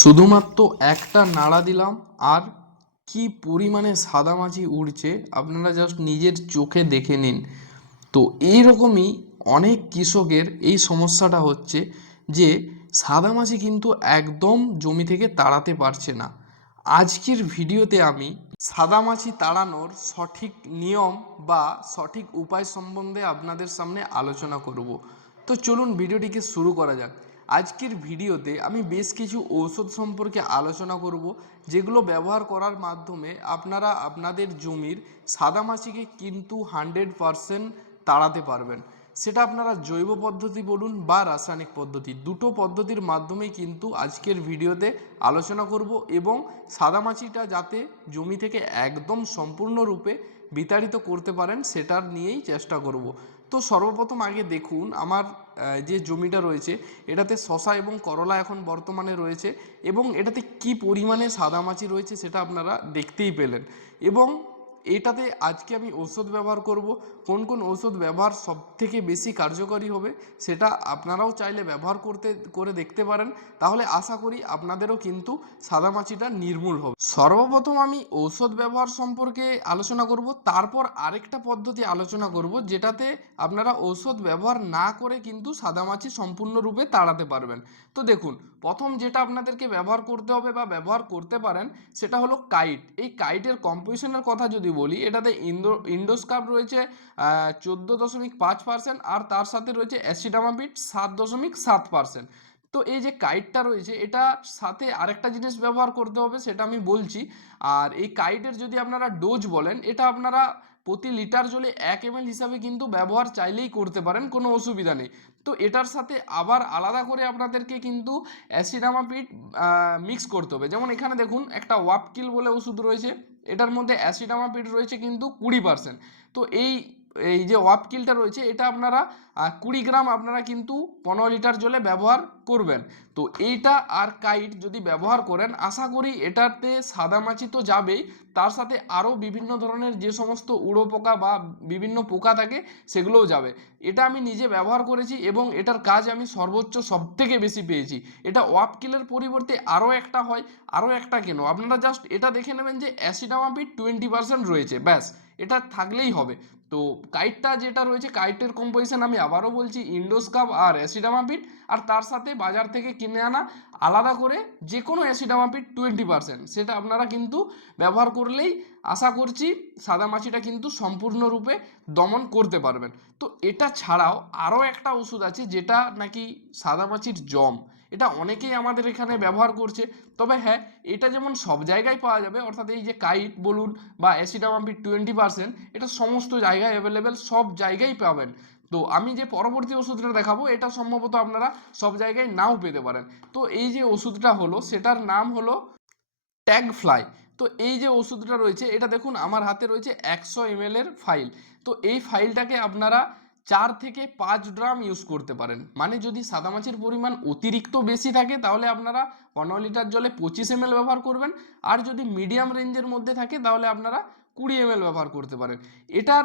শুধুমাত্র একটা নাড়া দিলাম, আর কি পরিমাণে সাদামাছি উড়ছে আপনারা জাস্ট নিজের চোখে দেখে নিন। তো এইরকমই অনেক কৃষকের এই সমস্যাটা হচ্ছে যে, সাদামাছি কিন্তু একদম জমি থেকে তাড়াতে পারছে না। আজকের ভিডিওতে আমি সাদামাছি তাড়ানোর সঠিক নিয়ম বা সঠিক উপায় সম্বন্ধে আপনাদের সামনে আলোচনা করব। তো চলুন ভিডিওটিকে শুরু করা যাক। আজকের ভিডিওতে আমি বেশ কিছু ঔষধ সম্পর্কে আলোচনা করব, যেগুলো ব্যবহার করার মাধ্যমে আপনারা আপনাদের জমির সাদামাছিকে কিন্তু হান্ড্রেড পারসেন্ট তাড়াতে পারবেন। সেটা আপনারা জৈব পদ্ধতি বলুন বা রাসায়নিক পদ্ধতি, দুটো পদ্ধতির মাধ্যমেই কিন্তু আজকের ভিডিওতে আলোচনা করব এবং সাদামাছিটা যাতে জমি থেকে একদম সম্পূর্ণরূপে বিতাড়িত করতে পারেন, সেটার নিয়েই চেষ্টা করব। তো সর্বপ্রথম আগে দেখুন, আমার যে জমিটা রয়েছে, এটাতে শশা এবং করলা এখন বর্তমানে রয়েছে এবং এটাতে কি পরিমাণে সাদামাছি রয়েছে সেটা আপনারা দেখতেই পেলেন। এবং এটাতে আজকে আমি ঔষধ ব্যবহার করব। কোন কোন ঔষধ ব্যবহার সব থেকে বেশি কার্যকরী হবে সেটা আপনারাও চাইলে ব্যবহার করতে, করে দেখতে পারেন। তাহলে আশা করি আপনাদেরও কিন্তু সাদামাছিটা নির্মূল হবে। সর্বপ্রথম আমি ঔষধ ব্যবহার সম্পর্কে আলোচনা করব। তারপর আরেকটা পদ্ধতি আলোচনা করব, যেটাতে আপনারা ঔষধ ব্যবহার না করে কিন্তু সাদামাছি সম্পূর্ণরূপে তাড়াতে পারবেন। তো দেখুন, প্রথম যেটা আপনাদেরকে ব্যবহার করতে হবে বা ব্যবহার করতে পারেন, সেটা হলো কাইট। এই কাইটের কম্পোজিশনের কথা যদি বলি, এটাতে ইন্ডো ইন্ডোস্কাপ রয়েছে চোদ্দ দশমিক পাঁচ পার্সেন্ট আর তার সাথে রয়েছে অ্যাসিডামাপিড সাত দশমিক সাত পার্সেন্ট তো এই যে কাইটটা রয়েছে, এটা সাথে আরেকটা জিনিস ব্যবহার করতে হবে, সেটা আমি বলছি। আর এই কাইটের যদি আপনারা ডোজ বলেন, এটা আপনারা প্রতি লিটার জলে এক এম হিসাবে কিন্তু ব্যবহার চাইলেই করতে পারেন, কোনো অসুবিধা নেই। তো এটার সাথে আবার আলাদা করে আপনাদেরকে কিন্তু অ্যাসিডামাপিড মিক্স করতে হবে। যেমন এখানে দেখুন, একটা ওয়াপকিল বলে ওষুধ রয়েছে। এটার মধ্যে অ্যাসিডামাপিড রয়েছে কিন্তু কুড়ি পার্সেন্ট তো এই এই যে ওয়াপকিলটা রয়েছে, এটা আপনারা কুড়ি গ্রাম আপনারা কিন্তু পনেরো লিটার জলে ব্যবহার করবেন। তো এইটা আর কাইট যদি ব্যবহার করেন, আশা করি এটাতে সাদামাছি তো যাবেই, তার সাথে আরও বিভিন্ন ধরনের যে সমস্ত উড়ো পোকা বা বিভিন্ন পোকা থাকে, সেগুলোও যাবে। এটা আমি নিজে ব্যবহার করেছি এবং এটার কাজ আমি সর্বোচ্চ সব থেকে বেশি পেয়েছি। এটা ওয়াপকিলের পরিবর্তে আরও একটা হয়, আরও একটা কেন? আপনারা জাস্ট এটা দেখে নেবেন যে অ্যাসিডামাপিড টোয়েন্টি পার্সেন্ট রয়েছে, ব্যাস। এটা থাকলেই হবে। তো কাইটটা যেটা রয়েছে কাইটের কম্পোজিশন আমি আবারও বলছি ইন্ডোস্কাপ আর অ্যাসিডামাপিড আর তার সাথে বাজার থেকে কিনে আনা, আলাদা করে যে কোনো অ্যাসিডামাপিড টোয়েন্টি পার্সেন্ট সেটা আপনারা কিন্তু ব্যবহার করলেই আশা করছি সাদামাছিটা কিন্তু সম্পূর্ণরূপে দমন করতে পারবেন। তো এটা ছাড়াও আরও একটা ওষুধ আছে, যেটা নাকি সাদামাছির জম। এটা অনেকেই আমাদের এখানে ব্যবহার করছে। তবে হ্যাঁ এটা যেমন সব জায়গায় পাওয়া যাবে, অর্থাৎ এই যে কাইট বলুন বা অ্যাসিডামাপিড টোয়েন্টি পার্সেন্ট এটা সমস্ত জায়গায় অ্যাভেলেবেল সব জায়গায় পাবেন। তো আমি যে পরবর্তী ওষুধটা দেখাবো, এটা সম্ভবত আপনারা সব জায়গায় নাও পেতে পারেন। তো এই যে ওষুধটা হলো, সেটার নাম হলো ট্যাগ ফ্লাই তো এই যে ওষুধটা রয়েছে, এটা দেখুন আমার হাতে রয়েছে একশো এম এর ফাইল তো এই ফাইলটাকে আপনারা চার থেকে পাঁচ ড্রাম ইউজ করতে পারেন। মানে যদি সাদামাছির পরিমাণ অতিরিক্ত বেশি থাকে, তাহলে আপনারা পনেরো লিটার জলে পঁচিশ এম ব্যবহার করবেন। আর যদি মিডিয়াম রেঞ্জের মধ্যে থাকে, তাহলে আপনারা কুড়ি এম ব্যবহার করতে পারেন। এটার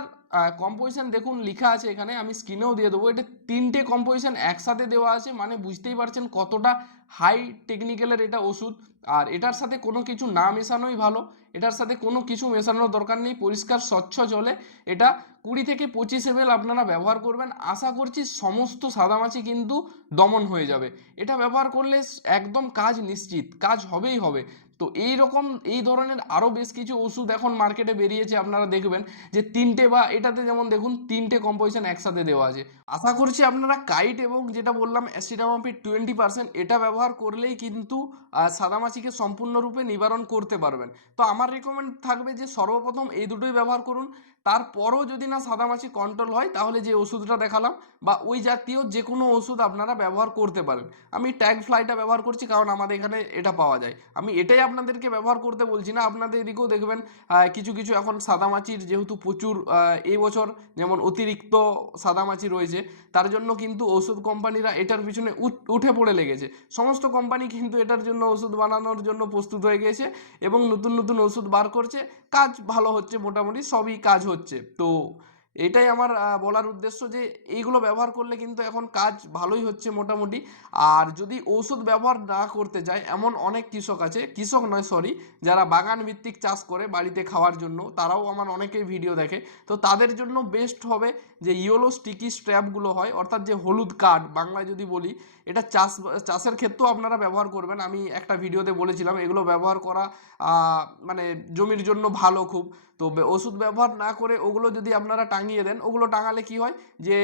কম্পোজিশন দেখুন লেখা আছে এখানে, আমি স্ক্রিনেও দিয়ে দেবো। এটা তিনটে কম্পোজিশন একসাথে দেওয়া আছে মানে বুঝতেই পারছেন কতটা হাই টেকনিক্যালের এটা ওষুধ। আর এটার সাথে কোনো কিছু না মেশানোই ভালো। এটার সাথে কোনো কিছু মেশানোর দরকার নেই, পরিষ্কার, স্বচ্ছ জলে। এটা কুড়ি থেকে পঁচিশ এম আপনারা ব্যবহার করবেন। আশা করছি সমস্ত সাদামাছি কিন্তু দমন হয়ে যাবে। এটা ব্যবহার করলে একদম কাজ নিশ্চিত, কাজ হবেই হবে। তো এই রকম এই ধরনের আরও বেশ কিছু ওষুধ এখন মার্কেটে বেরিয়েছে, আপনারা দেখবেন যে তিনটে বা এটাতে যেমন দেখুন, তিনটে কম্পোজিশন একসাথে দেওয়া আছে। আশা করছি আপনারা কাইট এবং যেটা বললাম অ্যাসিডামাপিড টোয়েন্টি পার্সেন্ট এটা ব্যবহার করলেই কিন্তু সাদামাছিকে সম্পূর্ণরূপে নিবারণ করতে পারবেন। তো আমার রেকমেন্ড থাকবে যে সর্বপ্রথম এই দুটোই ব্যবহার করুন। তারপরও যদি না সাদামাছি কন্ট্রোল হয়, তাহলে যে ওষুধটা দেখালাম বা ওই জাতীয় যে কোনো ওষুধ আপনারা ব্যবহার করতে পারেন। আমি ট্যাগ ফ্লাইটা ব্যবহার করছি কারণ আমাদের এখানে এটা পাওয়া যায়। আমি এটাই আপনাদেরকে ব্যবহার করতে বলছি না আপনাদের এদিকেও দেখবেন কিছু কিছু এখন সাদামাছির যেহেতু প্রচুর এই বছর যেমন অতিরিক্ত সাদামাছি রয়েছে, তার জন্য কিন্তু ওষুধ কোম্পানিরা এটার পিছনে উঠ- পড়ে লেগেছে। সমস্ত কোম্পানি কিন্তু এটার জন্য ওষুধ বানানোর জন্য প্রস্তুত হয়ে গেছে এবং নতুন নতুন ওষুধ বার করছে। কাজ ভালো হচ্ছে মোটামুটি, সবই কাজ হচ্ছে। তো এটাই আমার বলার উদ্দেশ্য যে এইগুলো ব্যবহার করলে কিন্তু এখন কাজ ভালোই হচ্ছে মোটামুটি। আর যদি ঔষধ ব্যবহার না করতে যায় এমন অনেক কৃষক আছে, কৃষক নয় সরি যারা বাগান ভিত্তিক চাষ করে বাড়িতে খাওয়ার জন্য, তারাও আমার অনেকেই ভিডিও দেখে। তো তাদের জন্য বেস্ট হবে যে ইয়োলো স্টিকি স্ট্র্যাপগুলো হয়, অর্থাৎ যে হলুদ কার্ড বাংলায় যদি বলি, এটা চাষ, চাষের ক্ষেত্রেও আপনারা ব্যবহার করবেন। আমি একটা ভিডিওতে বলেছিলাম, এগুলো ব্যবহার করা মানে জমির জন্য ভালো খুব। তো ওষুধ ব্যবহার না করে ওগুলো যদি আপনারা টাঙিয়ে দেন। ওগুলো টাঙালে কি হয় যে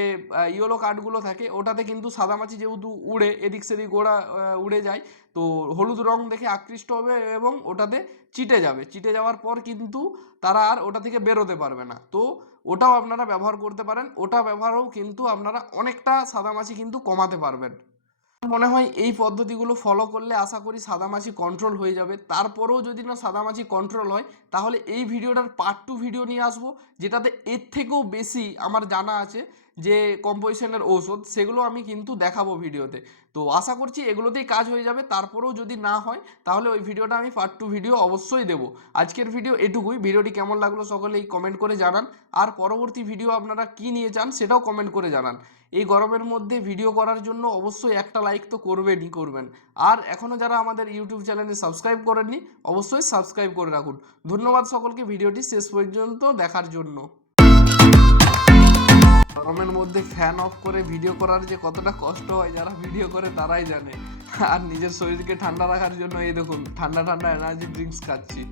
ইয়েলো কার্ডগুলো থাকে, ওটাতে কিন্তু সাদামাছি যেহেতু উড়ে, এদিক সেদিক ওরা উড়ে যায়, তো হলুদ রং দেখে আকৃষ্ট হবে এবং ওটাতে চিটে যাবে। চিটে যাওয়ার পর কিন্তু তারা আর ওটা থেকে বেরোতে পারবে না। তো ওটাও আপনারা ব্যবহার করতে পারেন। ওটা ব্যবহারও কিন্তু আপনারা অনেকটা সাদামাছি কিন্তু কমাতে পারবেন। মনে হয় এই পদ্ধতিগুলো ফলো করলে আশা করি সাদামাছি কন্ট্রোল হয়ে যাবে। তারপরেও যদি না সাদামাছি কন্ট্রোল হয়, তাহলে এই ভিডিওটার পার্ট টু ভিডিও নিয়ে আসব, যেটাতে এর থেকেও বেশি আমার জানা আছে। যে কম্পোজিশনের ঔষধ, সেগুলো আমি কিন্তু দেখাবো ভিডিওতে। তো আশা করছি এগুলোতেই কাজ হয়ে যাবে। তারপরেও যদি না হয়, তাহলে ওই ভিডিওটা আমি পার্ট টু ভিডিও অবশ্যই দেবো। আজকের ভিডিও এটুকুই। ভিডিওটি কেমন লাগল সকলেই কমেন্ট করে জানান। আর পরবর্তী ভিডিও আপনারা কি নিয়ে চান, সেটাও কমেন্ট করে জানান। এই গরমের মধ্যে ভিডিও করার জন্য অবশ্যই একটা লাইক তো করবেনই করবেন। আর এখনও যারা আমাদের ইউটিউব চ্যানেলে সাবস্ক্রাইব করেননি, অবশ্যই সাবস্ক্রাইব করে রাখুন। ধন্যবাদ সকলকে। ভিডিওটি শেষ পর্যন্ত দেখার জন্য। গরমের মধ্যে ফ্যান অফ করে ভিডিও করার যে কতটা কষ্ট হয় যারা ভিডিও করে তারাই জানে। আর নিজের শরীরকে ঠান্ডা রাখার জন্য এই দেখুন, ঠান্ডা ঠান্ডা এনার্জি ড্রিঙ্কস খাচ্ছি।